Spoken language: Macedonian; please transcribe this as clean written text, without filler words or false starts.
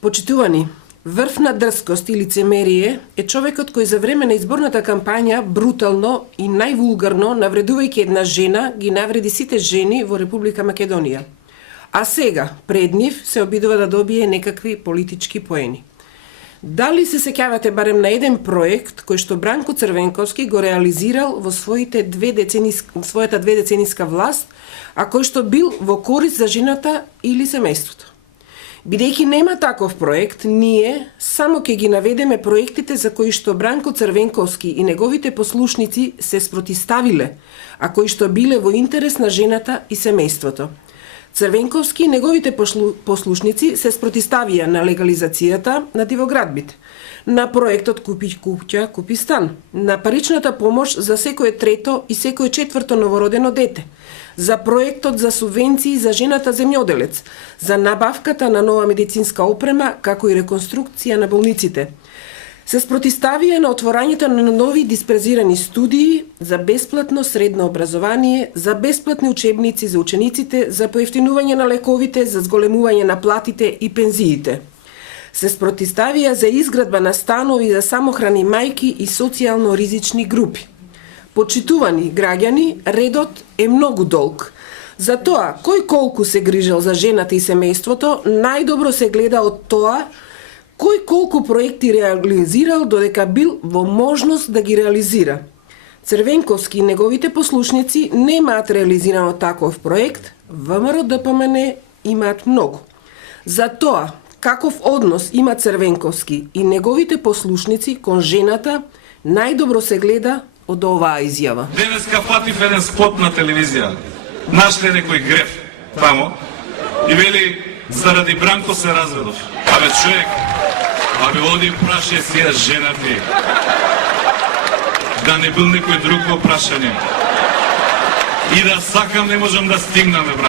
Почитувани, врв на дрскост и лицемерие е човекот кој за време на изборната кампања брутално и највулгарно навредувајќи една жена, ги навреди сите жени во Република Македонија. А сега, пред нив, се обидува да добие некакви политички поени. Дали се сеќавате барем на еден проект кој што Бранко Црвенковски го реализирал во својата дведецениска власт, а кој што бил во корист за жената или семејството? Бидејќи нема таков проект, ние само ќе ги наведеме проектите за кои што Бранко Црвенковски и неговите послушници се спротиставиле, а кои што биле во интерес на жената и семејството. Црвенковски и неговите послушници се спротиставија на легализацијата на дивоградбите, на проектот Купи куќа, купи стан, на паричната помош за секое трето и секое четврто новородено дете, за проектот за субвенции за жената земјоделец, за набавката на нова медицинска опрема, како и реконструкција на болниците. Се спротиставија на отворањето на нови диспрезирани студии за бесплатно средно образование, за бесплатни учебници за учениците, за поевтинување на лековите, за зголемување на платите и пензиите. Се спротиставија за изградба на станови за самохрани мајки и социјално ризични групи. Почитувани граѓани, редот е многу долг. За тоа, кој колку се грижал за жената и семејството, најдобро се гледа од тоа кој колку проекти реализирал додека бил во можност да ги реализира. Црвенковски и неговите послушници немаат реализирано таков проект, ВМРО ДПМН имаат многу. За тоа, каков однос има Црвенковски и неговите послушници кон жената, најдобро се гледа од оваа изјава. Денеска фатив еден спот на телевизија. Нашле некој греф тамо и вели заради Бранко се разведов. Абе човек, абе оди праше сија жена ти. Да не бил некој друг во прашање. И да сакам не можам да стигнаме, брат.